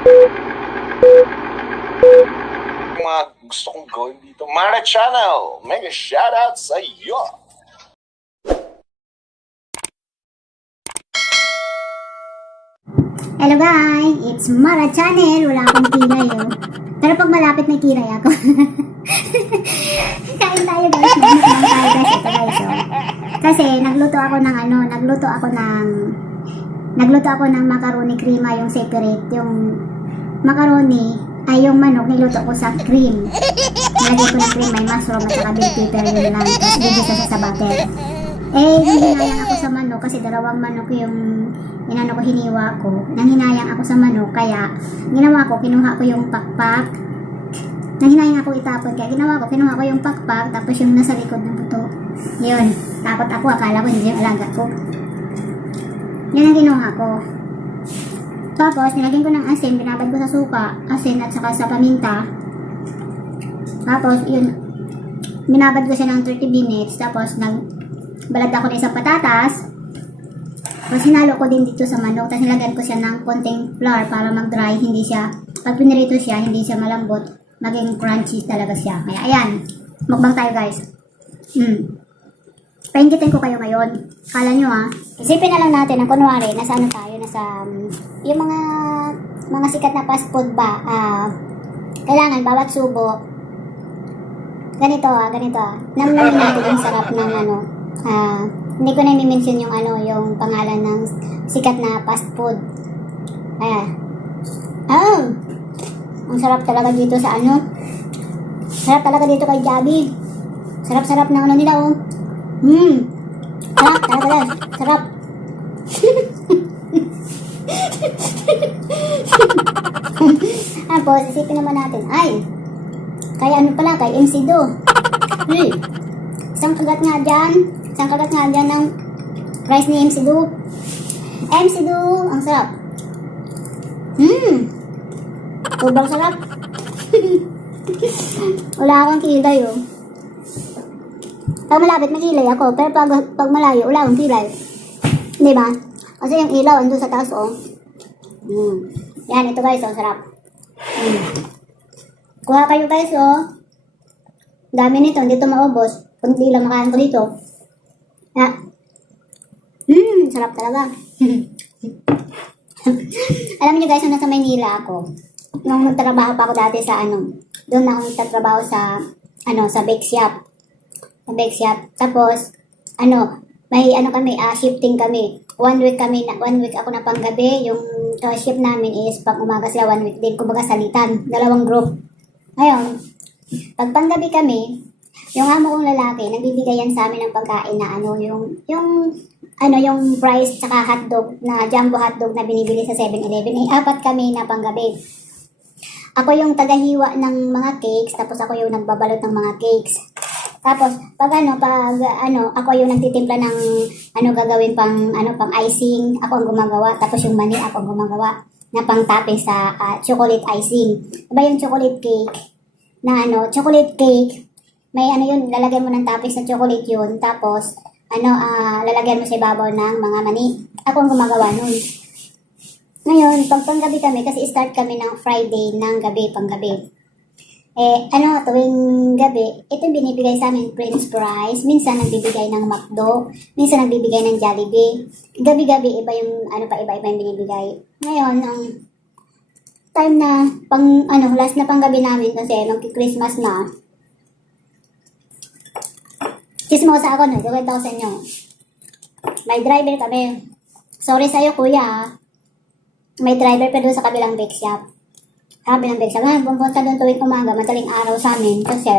Mga gusto kong gawin dito. Mara Channel, mega shoutout sa iyo! Hello guys! It's Mara Channel! Wala akong kilay Pero pag malapit may kilay ako. Kain tayo guys. Kain tayo guys. Ito guys Kasi nagluto ako ng macaroni crema, yung separate. Yung macaroni ay yung manok niluto ko sa cream. Nilagay ko ng cream, may mushroom at saka bell pepper, yun lang. Tapos bigisa siya sa butter. Hinayang ako sa manok kasi dalawang manok yung hiniwa ko. Nanghinayang ako sa manok, kaya ginawa ko, kinuha ko yung pakpak. Nanghinayang ako itapon, kaya kinuha ko yung pakpak, tapos yung nasa likod ng buto. Yun, takot ako, akala ko hindi yung alaga ko. Yan ang kinuha ko. Tapos, nilagyan ko ng asin, binabad ko sa suka, asin at saka sa paminta. Tapos, yun, binabad ko siya ng 30 minutes, tapos balad ako ng isang patatas. Tapos hinalo ko din dito sa manok. Tapos nilagyan ko siya ng konting flour para mag-dry. Hindi siya, pag pinirito siya, hindi siya malambot. Maging crunchy talaga siya. Kaya ayan, mukbang tayo guys. Paingitin ko kayo ngayon. Kala nyo isipin na lang natin na kunwari, nasa ano tayo, nasa, yung mga sikat na fast food ba, kailangan bawat subo, ganito. Namnamin natin yung sarap ng hindi ko na i-mention yung pangalan ng sikat na fast food. Ang sarap talaga dito sa sarap talaga dito kay Javi. Sarap ng nila sarap talaga, sarap. Tapos isipin naman natin, kay MC Do. Isang kagat nga dyan ng rice ni MC Do. MC Do, ang sarap. Sobrang sarap. Wala akong kilay Pag malapit may kilay ako, pero pag malayo, wala akong kilay. Diba? Kasi yung ilaw ando sa taas Yan, ito guys, sarap. Kuha kayo guys dami nito, hindi ito maubos. Kunti lang makain ko dito. Sarap talaga. Alam niyo guys, nung nasa Maynila ako, nung nagtatrabaho pa ako dati sa doon ako nagtatrabaho sa bake shop. Tapos, may kami, shifting kami. 1 week ako na panggabi. Yung shift namin is pang umaga sila, 1 week din. Kumbaga salitan, 2 group. Ngayon, pag panggabi kami, yung amo kong lalaki, nagbibigayan sa amin ng pagkain na yung fries tsaka hotdog na jumbo hotdog na binibili sa 7-Eleven. 4 kami na panggabi. Ako yung tagahiwa ng mga cakes, tapos ako yung nagbabalot ng mga cakes. Tapos pag ako yung nagtitimpla ng gagawin pang icing, ako ang gumagawa. Tapos yung mani ako ang gumagawa na pang topping sa chocolate icing. Diba yung chocolate cake na chocolate cake, may yun, lalagyan mo ng topping sa chocolate yun. Tapos lalagyan mo sa ibabaw ng mga mani. Ako ang gumagawa nun. Ngayon, pag panggabi kami, kasi start kami ng Friday ng gabi, panggabi. Tuwing gabi, ito binibigay sa amin French fries, minsan nagbibigay ng McDo, minsan nagbibigay ng Jollibee. Gabi-gabi, iba yung iba-iba yung binibigay. Ngayon, ang time na last na panggabi namin kasi magki-Christmas na. Chismosa ako gawin ako sa inyo. May driver kami. Sorry sa'yo kuya. May driver pa doon sa kabilang bake shop. Pumunta doon tuwing umaga, madaling araw sa amin kasi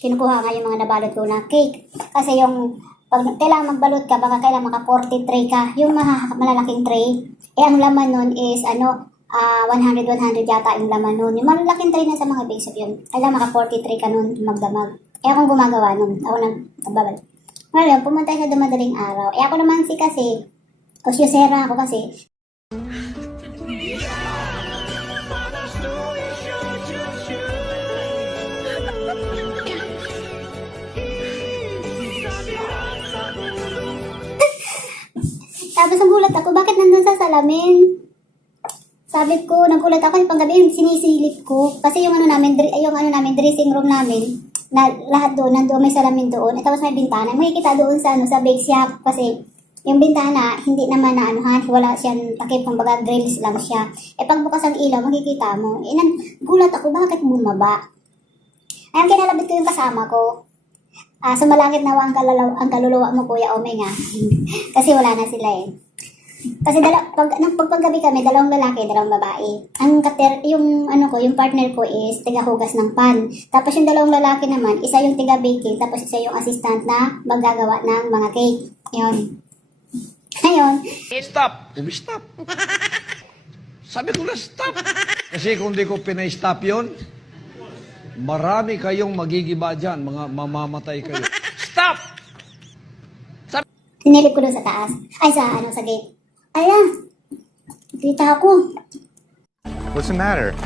kinukuha nga yung mga nabalot ko na cake. Kasi yung pag kailangan magbalot ka, baka kailangan maka 40 tray ka, yung malalaking tray. Ang laman nun is 100 yata yung laman nun. Yung malalaking tray na sa mga bake shop yun. Kailangan maka 40 tray ka nun magdamag. Akong gumagawa nun. Ako nagbabalot. Ngayon, pumunta sa madaling araw. Ako naman kasi osyosera ako kasi. Tapos nagulat ako, bakit nandun sa salamin? Sabi ko, nagulat ako, panggabi sinisilip ko. Kasi yung ano namin, dressing room namin, na lahat doon, nandoon may salamin doon. At tapos may bintana. Makikita doon sa, ano, sa bake shop. Kasi yung bintana, hindi naman na anuhan, wala siyang takip, kumbaga grills lang siya. Pagbukas ang ilaw, makikita mo. Gulat ako, bakit bumaba? Ayun, kinalabit ko yung kasama ko. Sumalangit na ang kaluluwa mo, Kuya Omega. Kasi wala na sila eh. Kasi paggabi kami, dalawang lalaki, dalawang babae. Yung partner ko is tiga-hugas ng pan. Tapos yung dalawang lalaki naman, isa yung tiga-baking, tapos isa yung assistant na maggagawa ng mga cake. Yun. Ayun. Stop! Stop! Sabi ko na stop! Kasi kung di ko pinay-stop yun, marami kayong magigiba dyan, mga mamamatay kayo. Stop! Sinilip ko doon sa taas. Ay, sa gate. Ayan. Kita ako. What's the matter?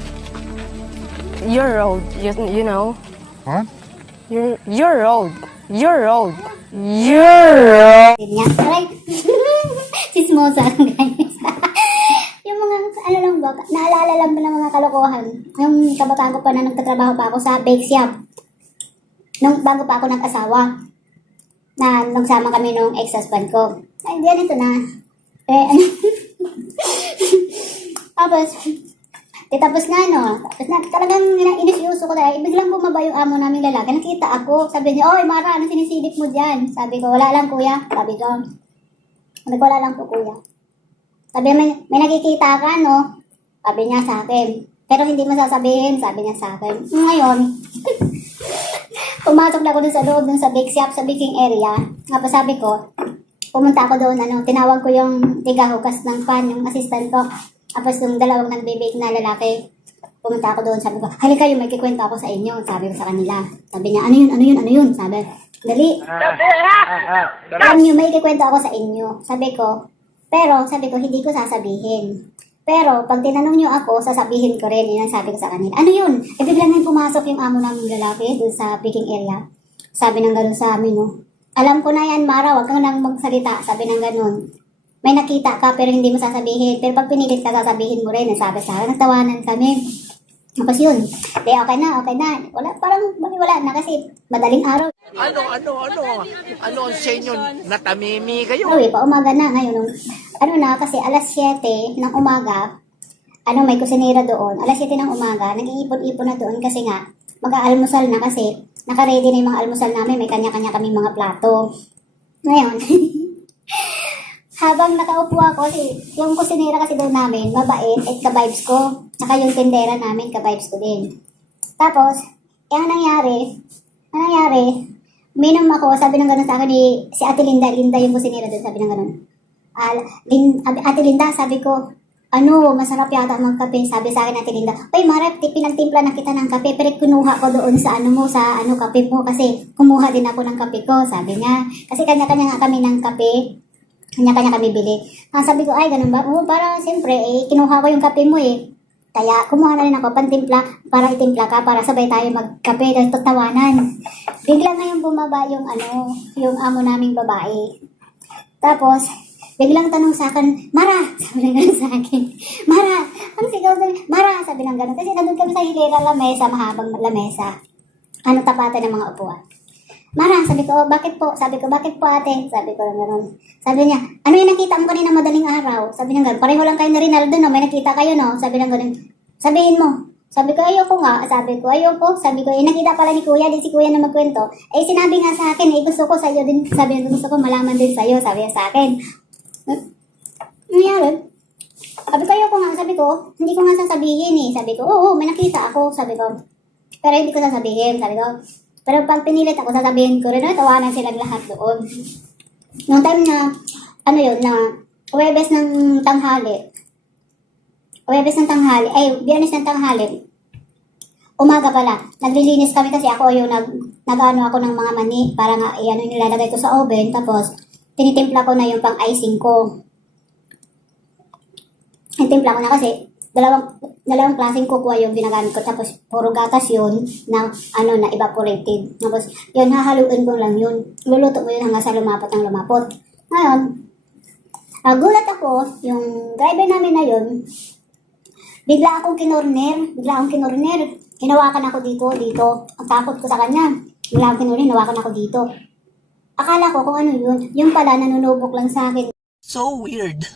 Your road, you know. What? Your road. Your road. Your road. Ganyan. Aray. Sismosa lang, guys. Yung mga, ano lang ba, naalala lang ba ng mga kalokohan. Yung kabataan ko pa na nagtatrabaho pa ako sa bake shop. Bago pa ako nag-asawa. Na nagsama kami nung ex-husband ko. Ay, ganito na. Tapos na, talagang inisyoso ko dahil biglang bumaba yung amo naming lalaki. Nakita ako, sabi niya, "Oy, Mara, ano sinisilip mo dyan?" Sabi ko, "Wala lang, kuya." Sabi ko, "Wala lang po, kuya." Sabi niya, "May nakikita ka, no?" Sabi niya sa akin. "Pero hindi mo sasabihin," sabi niya sa akin. Ngayon, pumasok na ako dun sa loob, dun sa bake shop, sa baking area. Tapos sabi ko, pumunta ako doon, tinawag ko yung tiga-hugas ng pan, yung assistant ko. Tapos yung dalawang nag-bake na lalaki, pumunta ako doon, sabi ko, "Halika kayo, may kikwento ako sa inyo." Sabi ko sa kanila. Sabi niya, ano yun? Sabi, "Dali. May kikwento ako sa inyo." Sabi ko, hindi ko sasabihin. Pero, pag tinanong niyo ako, sasabihin ko rin. Yun ang sabi ko sa kanila. "Ano yun?" Biglang nang pumasok yung amo naming lalaki doon sa baking area. Sabi ng gano'n sa amin, no? "Alam ko na yan, Mara, wag kang nang magsalita." Sabi ng gano'n. "May nakita ka, pero hindi mo sasabihin. Pero pag pinilit ka, sasabihin mo rin." Sabi sa akin, nagtawanan kami. Tapos yun. Okay na. Wala na kasi madaling araw. Ano ang senyo? Natamimi kayo? Paumaga na ngayon. Kasi alas 7 ng umaga, may kusinera doon. Alas 7 ng umaga, nag-iipon-ipon na doon kasi nga, mag-aalmusal na kasi, naka-ready na yung mga almusal namin, may kanya-kanya kaming mga plato. Ngayon, habang nakaupo ako, yung kusinera kasi doon namin, mabait, at ka-vibes ko. Saka yung tindera namin, ka-vibes ko din. Tapos, ang nangyari, minom ako, sabi ng gano'n sa akin si Ate Linda yung kusinera doon, sabi ng gano'n. Ate Linda, sabi ko, masarap yata magkape. Sabi sa akin Ate Linda, "Uy, Mara, pinagtimpla na kita ng kape, pero kinuha ko doon sa kape mo kasi kumuha din ako ng kape ko." Sabi niya, kasi kanya-kanya nga kami ng kape. Kanya-kanya kami bili. Sabi ko, "Ay, ganun ba?" "Oo, para siyempre, kinuha ko yung kape mo eh. Kaya kumuha na rin ako pantimpla para itimpla ka para sabay tayo magkape." Tapos tatawanan. Bigla ngayon bumaba yung amo naming babae. Tapos, biglang tanong sa akin, "Mara," sabi ng gano'n sa akin. "Mara," ang sigaw sabi, "Mara," sabi ng gano'n. Kasi nandun kami sa hilera lamesa, mahabang lamesa. Tapatan ng mga upuan. "Mara," sabi ko, "Bakit po?" Sabi ko, "Bakit po, ate?" Sabi ko lang gano'n. Sabi niya, "Ano yung nakita mo kanina madaling araw?" Sabi ng gano'n, "Pareho lang kayo na Rinaldo, no? May nakita kayo, no?" Sabi ng gano'n, "Sabihin mo." Sabi ko, "Ayoko nga." Sabi ko, Sabi ko, "Nakita pala ni Kuya, di si Kuya na magkwento." Sinabi nga sa akin, gusto ko sa'yo din. Sabi niya, "Gusto ko malaman din sa'yo." Sabi niya sa akin. Nangyari? Sabi ko, "Ayoko nga." Sabi ko, "Hindi ko nga sasabihin eh." Sabi ko, "Oo, may nakita ako." Sabi ko, "Pero hindi ko sasabihin." Sabi ko, "Pero pag pinilit ako, sasabihin ko rin." Tawanan silang lahat doon. Noong time na, na Huwebes ng tanghali, Biyernes ng tanghali, umaga pala, naglilinis kami kasi ako yung nag-ano ako ng mga mani para nga, nilalagay ko sa oven, tapos tinitimpla ko na yung pang-icing ko. Tinitimpla ko na kasi, dalawang klaseng kukuha yung ginagamit ko, tapos puro gatas yun na evaporated. Tapos yun, hahaluin ko lang yun. Luluto mo yun hanggang sa lumapot. Ngayon, Gulat ako, yung driver namin na yun, bigla akong kinorner. Hinawakan ako dito. Ang takot ko sa kanya. Bigla akong kinorner, hinawakan ako dito. Akala ko kung ano yun. Yung pala, nanunubok lang sa akin. So weird.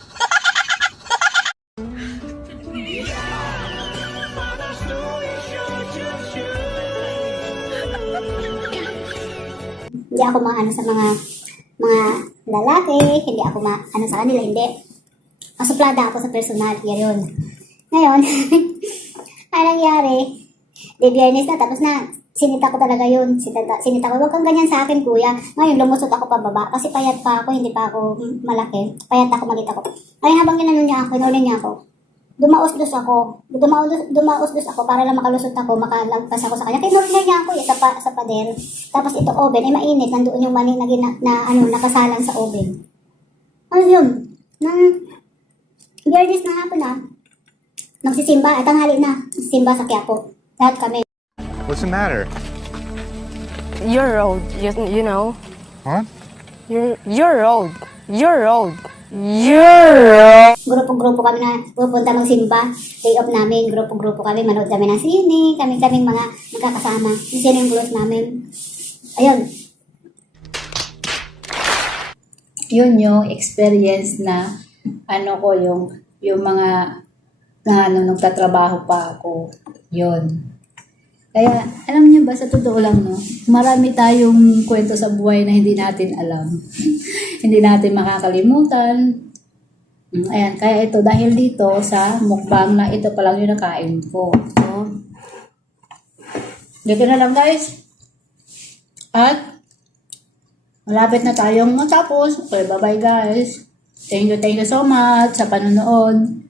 Hindi ako maano sa mga lalaki, hindi ako maano sa kanila, hindi. Masuplada ako sa personal, yun. Ngayon, ay nangyari, di biyernes na, tapos na, sinita ko talaga yun. Sinita ko, huwag kang ganyan sa akin, kuya. Ngayon, lumusot ako pababa, kasi payat pa ako, hindi pa ako malaki. Payat ako, malit ako. Ay, habang ginano niya ako, inunin niya ako, dumaos-dos ako para lang makalusot ako, makalagpas ako sa kanya. Kinurin niya ako sa pader. Tapos ito oven, ay mainit, nandoon yung mani na nakasalang sa oven. Ano yun? Nang biyernes na hapon na, nagsisimba, at tanghali na, simba sa Quiapo. Lahat kami. What's the matter? Your road, you know. Huh? Your road. Your road. Your road. Grupo-grupo kami na pupunta magsimba. Day off namin, grupo-grupo kami, manood kami ng sine, kaming mga magkakasama. Yun yung close namin. Ayun. Yun yung experience na ano ko yung mga na nagtatrabaho pa ako. Yun. Kaya, alam niyo ba, sa totoo lang, no? Marami tayong kwento sa buhay na hindi natin alam. Hindi natin makakalimutan. Ayan, kaya ito, dahil dito sa mukbang na ito pa lang yung nakain ko. So, dito na lang, guys. At, malapit na tayong matapos. Okay, bye-bye, guys. Thank you so much sa panonood.